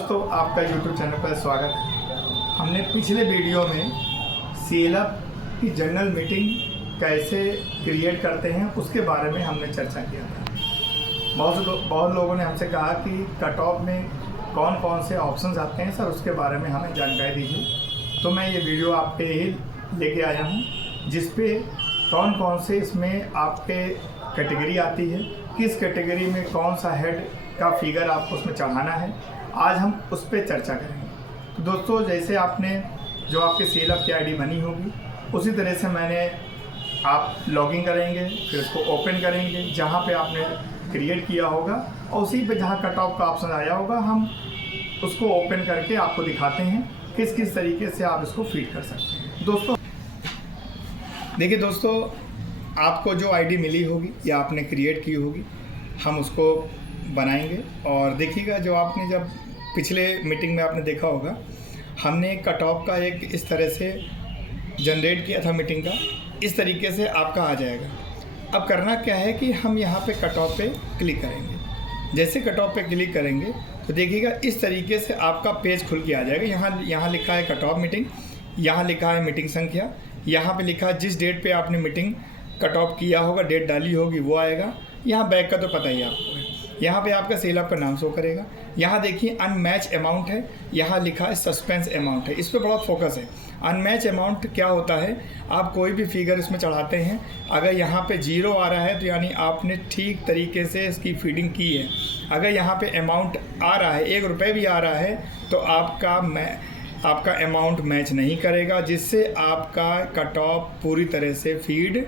दोस्तों आपका YouTube channel पर स्वागत है। हमने पिछले वीडियो में सीएलएफ की जनरल मीटिंग कैसे क्रिएट करते हैं उसके बारे में हमने चर्चा किया था। बहुत लोगों ने हमसे कहा कि कट ऑफ में कौन कौन से ऑप्शंस आते हैं सर, उसके बारे में हमें जानकारी दीजिए। तो मैं ये वीडियो आपके ही लेके आया हूँ जिस पे कौन कौन से इसमें आपके कैटेगरी आती है, किस कैटेगरी में कौन सा हेड का फिगर आपको उसमें चढ़ाना है, आज हम उस पर चर्चा करेंगे। तो दोस्तों जैसे आपने जो आपके सीएलएफ की आईडी बनी होगी उसी तरह से आप लॉगिन करेंगे, फिर उसको ओपन करेंगे जहाँ पे आपने क्रिएट किया होगा और उसी पे जहाँ कट ऑफ का ऑप्शन आया होगा हम उसको ओपन करके आपको दिखाते हैं किस किस तरीके से आप इसको फीड कर सकते हैं। दोस्तों देखिए दोस्तों, आपको जो आईडी मिली होगी या आपने क्रिएट की होगी हम उसको बनाएंगे और देखिएगा जो आपने जब पिछले मीटिंग में आपने देखा होगा हमने कट ऑफ का एक इस तरह से जनरेट किया था मीटिंग का, इस तरीके से आपका आ जाएगा। अब करना क्या है कि हम यहाँ पे कट ऑफ पे क्लिक करेंगे। जैसे कट ऑफ पे क्लिक करेंगे तो देखिएगा इस तरीके से आपका पेज खुल के आ जाएगा। यहाँ लिखा है कट ऑफ मीटिंग, यहाँ लिखा है मीटिंग संख्या, यहाँ पे लिखा है जिस डेट पे आपने मीटिंग कट ऑफ किया होगा, डेट डाली होगी वो आएगा। यहाँ बैक का तो पता ही आपको है। यहाँ पे आपका सीएलएफ का नाम शो करेगा। यहाँ देखिए अनमैच अमाउंट है, यहाँ लिखा है सस्पेंस अमाउंट है। इस पर बड़ा फोकस है। अनमैच अमाउंट क्या होता है, आप कोई भी फिगर इसमें चढ़ाते हैं, अगर यहाँ पे 0 आ रहा है तो यानी आपने ठीक तरीके से इसकी फीडिंग की है। अगर यहाँ पे अमाउंट आ रहा है, 1 रुपये भी आ रहा है तो आपका अमाउंट मैच नहीं करेगा, जिससे आपका कट ऑफ पूरी तरह से फीड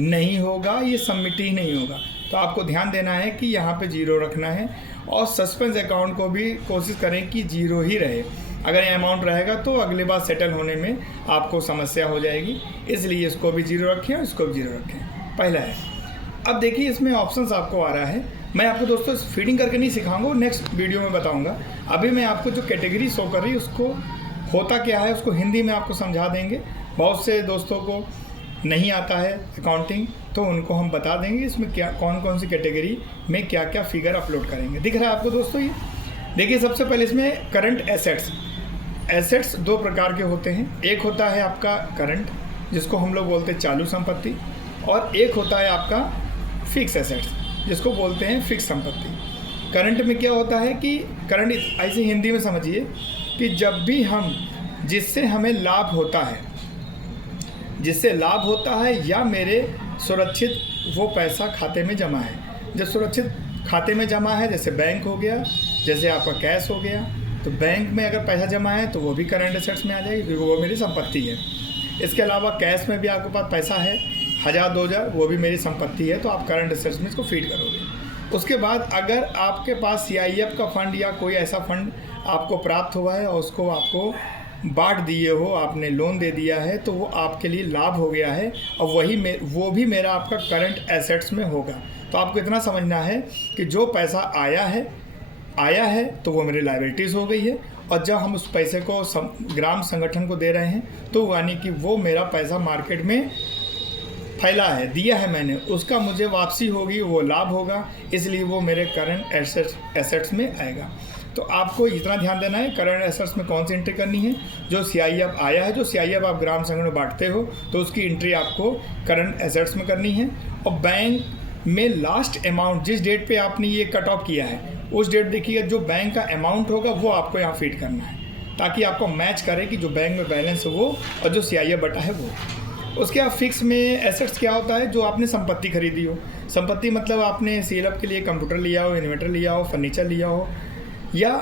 नहीं होगा, ये सबमिट ही नहीं होगा। तो आपको ध्यान देना है कि यहाँ पे 0 रखना है और सस्पेंस अकाउंट को भी कोशिश करें कि 0 ही रहे। अगर ये अमाउंट रहेगा तो अगली बार सेटल होने में आपको समस्या हो जाएगी, इसलिए इसको भी 0 रखें और इसको भी 0 रखें। पहला है। अब देखिए इसमें ऑप्शंस आपको आ रहा है। मैं आपको दोस्तों फीडिंग करके नहीं सिखाऊंगा, नेक्स्ट वीडियो में बताऊँगा। अभी मैं आपको जो कैटेगरी शो कर रही है उसको होता क्या है उसको हिंदी में आपको समझा देंगे। बहुत से दोस्तों को नहीं आता है अकाउंटिंग, तो उनको हम बता देंगे इसमें क्या कौन कौन सी कैटेगरी में क्या क्या फिगर अपलोड करेंगे। दिख रहा है आपको दोस्तों ये? देखिए सबसे पहले इसमें करंट एसेट्स 2 प्रकार के होते हैं। एक होता है आपका करंट, जिसको हम लोग बोलते हैं चालू संपत्ति, और एक होता है आपका फिक्स एसेट्स, जिसको बोलते हैं फिक्स संपत्ति। करंट में क्या होता है कि करंट ऐसे हिंदी में समझिए कि जब भी जिससे हमें लाभ होता है या मेरे सुरक्षित वो पैसा खाते में जमा है। जब सुरक्षित खाते में जमा है, जैसे बैंक हो गया, जैसे आपका कैश हो गया, तो बैंक में अगर पैसा जमा है तो वो भी करंट एसेट्स में आ जाएगी क्योंकि वो मेरी संपत्ति है। इसके अलावा कैश में भी आपके पास पैसा है 1000-2000, वो भी मेरी संपत्ति है, तो आप करंट एसेट्स में इसको फीड करोगे। उसके बाद अगर आपके पास सीआईएफ का फंड या कोई ऐसा फंड आपको प्राप्त हुआ है और उसको आपको बांट दिए हो, आपने लोन दे दिया है, तो वो आपके लिए लाभ हो गया है और वो भी मेरा आपका करंट एसेट्स में होगा। तो आपको इतना समझना है कि जो पैसा आया है तो वो मेरी लायबिलिटीज़ हो गई है, और जब हम उस पैसे को ग्राम संगठन को दे रहे हैं तो यानी कि वो मेरा पैसा मार्केट में फैला है, दिया है मैंने, उसका मुझे वापसी होगी, वो लाभ होगा, इसलिए वो मेरे करंट एसेट्स में आएगा। तो आपको इतना ध्यान देना है करंट एसेट्स में कौन सी एंट्री करनी है। जो सीआईएफ आया है, जो सीआईएफ आप ग्राम संगठन में बांटते हो तो उसकी एंट्री आपको करंट एसेट्स में करनी है। और बैंक में लास्ट अमाउंट जिस डेट पे आपने ये कट ऑफ किया है उस डेट देखिएगा, जो बैंक का अमाउंट होगा वो आपको यहाँ फीड करना है, ताकि आपको मैच करे कि जो बैंक में बैलेंस है वो और जो सीआईएफ बटा है वो। उसके बाद फिक्स में एसेट्स क्या होता है, जो आपने संपत्ति खरीदी हो। संपत्ति मतलब आपने सीएलएफ के लिए कंप्यूटर लिया हो, इन्वर्टर लिया हो, फर्नीचर लिया हो, या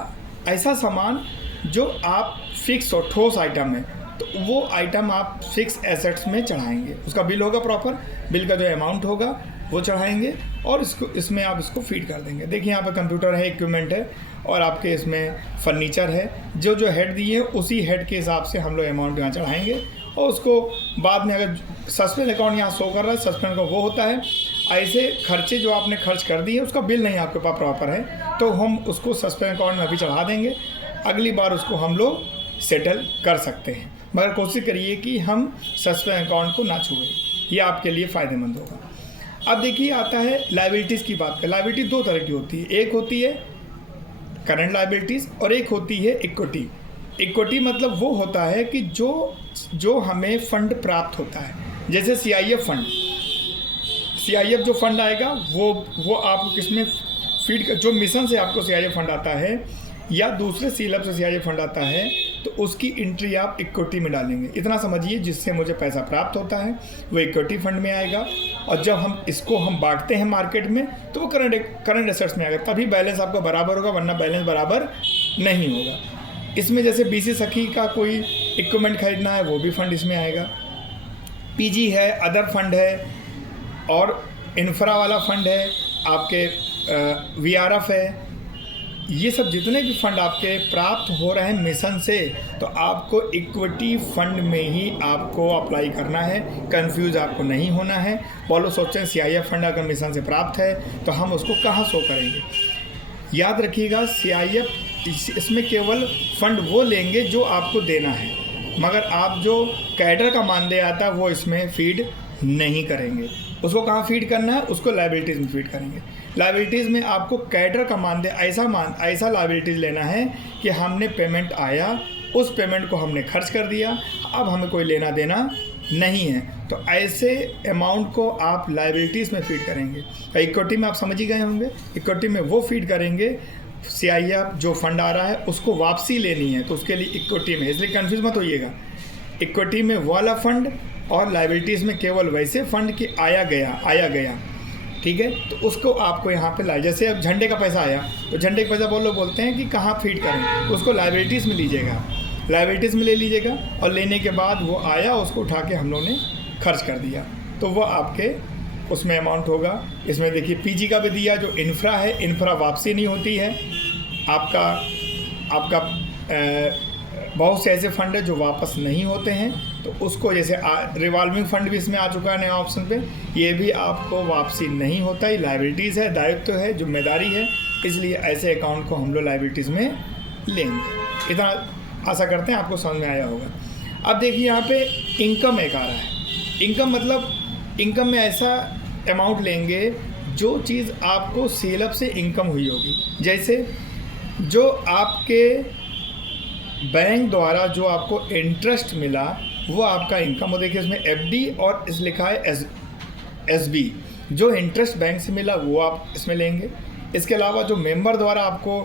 ऐसा सामान जो आप फिक्स और ठोस आइटम है, तो वो आइटम आप फिक्स एसेट्स में चढ़ाएंगे। उसका बिल होगा, प्रॉपर बिल का जो अमाउंट होगा वो चढ़ाएंगे और इसमें आप इसको फीड कर देंगे। देखिए यहाँ पे कंप्यूटर है, इक्विपमेंट है, और आपके इसमें फर्नीचर है। जो हेड दिए हैं उसी हेड के हिसाब से हम लोग अमाउंट यहाँ चढ़ाएंगे और उसको बाद में अगर सस्पेंस अकाउंट यहाँ शो कर रहा है, सस्पेंस का वो होता है। ऐसे खर्चे जो आपने खर्च कर दिए उसका बिल नहीं आपके पास प्रॉपर है, तो हम उसको सस्पेंस अकाउंट में अभी चढ़ा देंगे, अगली बार उसको हम लोग सेटल कर सकते हैं। मगर कोशिश करिए कि हम सस्पेंस अकाउंट को ना छुएं, ये आपके लिए फ़ायदेमंद होगा। अब देखिए आता है लायबिलिटीज़ की बात कर। लायबिलिटी 2 तरह की होती है। एक होती है करंट लायबिलिटीज़ और एक होती है इक्विटी। इक्विटी मतलब वो होता है कि जो हमें फंड प्राप्त होता है, जैसे CIF फंड, CIF जो फंड आएगा वो आपको किसमें फीड कर, जो मिशन से आपको CIF फंड आता है या दूसरे सीलअप से CIF फंड आता है तो उसकी एंट्री आप इक्विटी में डालेंगे। इतना समझिए, जिससे मुझे पैसा प्राप्त होता है वो इक्विटी फंड में आएगा, और जब हम इसको बांटते हैं मार्केट में तो वो करंट एसेट्स में आएगा, तभी बैलेंस आपका बराबर होगा, वरना बैलेंस बराबर नहीं होगा। इसमें जैसे BC सखी का कोई इक्विपमेंट खरीदना है वो भी फंड इसमें आएगा। PG है, अदर फंड है, और इंफ्रा वाला फंड है, आपके VRF है। ये सब जितने भी फंड आपके प्राप्त हो रहे हैं मिशन से, तो आपको इक्विटी फंड में ही आपको अप्लाई करना है, कंफ्यूज आपको नहीं होना है। बहुत लोग सोचते हैं CIF फंड अगर मिशन से प्राप्त है तो हम उसको कहाँ शो करेंगे। याद रखिएगा, CIF इसमें केवल फंड वो लेंगे जो आपको देना है, मगर आप जो कैडर का मानदेय आता है वो इसमें फीड नहीं करेंगे। उसको कहाँ फीड करना है, उसको लायबिलिटीज़ में फीड करेंगे। लायबिलिटीज़ में आपको कैडर का मानदेय ऐसा लायबिलिटीज़ लेना है कि हमने पेमेंट आया, उस पेमेंट को हमने खर्च कर दिया, अब हमें कोई लेना देना नहीं है, तो ऐसे अमाउंट को आप लायबिलिटीज़ में फीड करेंगे। इक्विटी में आप समझ ही गए होंगे, इक्विटी में वो फीड करेंगे CIF जो फंड आ रहा है उसको वापसी लेनी है, तो उसके लिए इक्विटी में, इसलिए कन्फ्यूज मत होइएगा। इक्विटी में वाला फंड और लायबिलिटीज़ में केवल वैसे फंड कि आया गया, ठीक है। तो उसको आपको यहाँ पे लाए, जैसे अब झंडे का पैसा आया तो झंडे का पैसा बहुत लोग बोलते हैं कि कहाँ फीड करें, तो उसको लायबिलिटीज़ में लीजिएगा, लायबिलिटीज़ में ले लीजिएगा, और लेने के बाद वो आया, उसको उठा के हम लोगों ने खर्च कर दिया, तो वो आपके उसमें अमाउंट होगा। इसमें देखिए PG का भी दिया, जो इंफ्रा है, इंफ्रा वापसी नहीं होती है आपका बहुत से ऐसे फंड है जो वापस नहीं होते हैं, तो उसको जैसे रिवॉल्विंग फंड भी इसमें आ चुका है नया ऑप्शन पे, ये भी आपको वापसी नहीं होता है, लायबिलिटीज़ है, दायित्व है, जिम्मेदारी है, इसलिए ऐसे अकाउंट को हम लोग लायबिलिटीज़ में लेंगे। इतना आशा करते हैं आपको समझ में आया होगा। अब देखिए यहाँ पे इनकम एक आ रहा है। इनकम मतलब इनकम में ऐसा अमाउंट लेंगे जो चीज़ आपको सेलअप से इनकम हुई होगी, जैसे जो आपके बैंक द्वारा जो आपको इंटरेस्ट मिला वो आपका इनकम हो। देखिए इसमें FD और इस लिखा है SB, जो इंटरेस्ट बैंक से मिला वो आप इसमें लेंगे। इसके अलावा जो मेंबर द्वारा आपको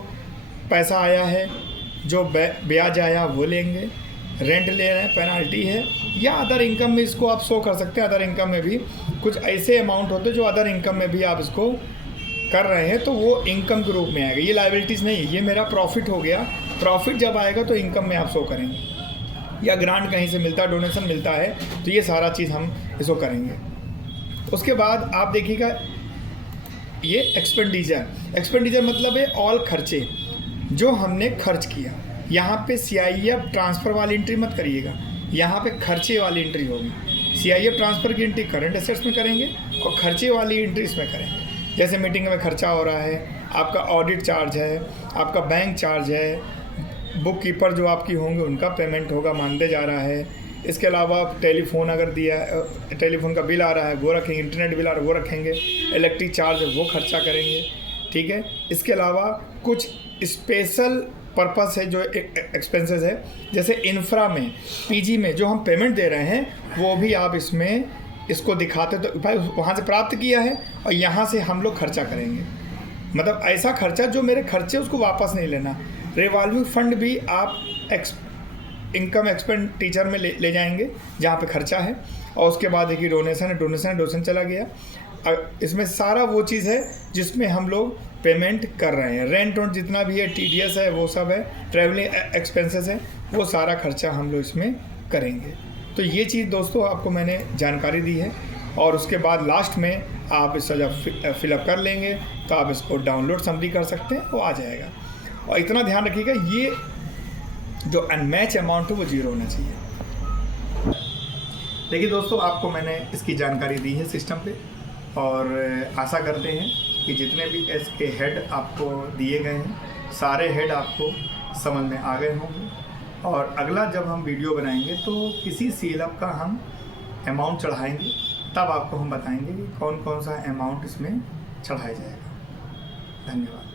पैसा आया है, जो ब्याज आया वो लेंगे, रेंट ले रहे हैं, पेनाल्टी है, या अदर इनकम में इसको आप शो कर सकते हैं। अदर इनकम में भी कुछ ऐसे अमाउंट होते हैं जो अदर इनकम में भी आप इसको कर रहे हैं, तो वो इनकम के रूप में आएगा। ये लायबिलिटीज़ नहीं है, ये मेरा प्रॉफिट हो गया। प्रॉफिट जब आएगा तो इनकम में आप शो करेंगे, या ग्रांट कहीं से मिलता है, डोनेशन मिलता है, तो ये सारा चीज़ हम इसको करेंगे। उसके बाद आप देखिएगा ये एक्सपेंडिचर मतलब है ऑल खर्चे जो हमने खर्च किया। यहाँ पे CIF ट्रांसफ़र वाली एंट्री मत करिएगा, यहाँ पे खर्चे वाली एंट्री होगी। CIF ट्रांसफ़र की एंट्री करंट एसेट्स में करेंगे और खर्चे वाली एंट्री इसमें करेंगे। जैसे मीटिंग में खर्चा हो रहा है, आपका ऑडिट चार्ज है, आपका बैंक चार्ज है, बुक कीपर जो आपकी होंगे उनका पेमेंट होगा, मानते जा रहा है। इसके अलावा टेलीफोन अगर दिया है, टेलीफोन का बिल आ रहा है वो रखेंगे, इंटरनेट बिल आ रहा है वो रखेंगे, इलेक्ट्रिक चार्ज है वो खर्चा करेंगे, ठीक है। इसके अलावा कुछ स्पेशल पर्पस है जो एक्सपेंसेस है, जैसे इंफ्रा में, PG में जो हम पेमेंट दे रहे हैं वो भी आप इसमें इसको दिखाते तो भाई वहाँ से प्राप्त किया है और यहाँ से हम लोग खर्चा करेंगे। मतलब ऐसा खर्चा जो मेरे खर्चे उसको वापस नहीं लेना। रिवॉल्विंग फंड भी आप इनकम एक्सपेंडिचर में ले जाएंगे जहाँ पे खर्चा है, और उसके बाद देखिए डोनेशन चला गया। इसमें सारा वो चीज़ है जिसमें हम लोग पेमेंट कर रहे हैं। रेंट और जितना भी है, TDS है, वो सब है, ट्रैवलिंग एक्सपेंसेस है, वो सारा खर्चा हम लोग इसमें करेंगे। तो ये चीज़ दोस्तों आपको मैंने जानकारी दी है, और उसके बाद लास्ट में आप इसका जब फिलअप कर लेंगे तो आप इसको डाउनलोड समरी कर सकते हैं, वो आ जाएगा। और इतना ध्यान रखिएगा ये जो अनमैच अमाउंट है वो 0 होना चाहिए। देखिए दोस्तों, आपको मैंने इसकी जानकारी दी है सिस्टम पे, और आशा करते हैं कि जितने भी इसके हेड आपको दिए गए हैं सारे हेड आपको समझ में आ गए होंगे। और अगला जब हम वीडियो बनाएंगे तो किसी सीलअप का हम अमाउंट चढ़ाएंगे, तब आपको हम बताएंगे कि कौन कौन सा अमाउंट इसमें चढ़ाया जाएगा। धन्यवाद।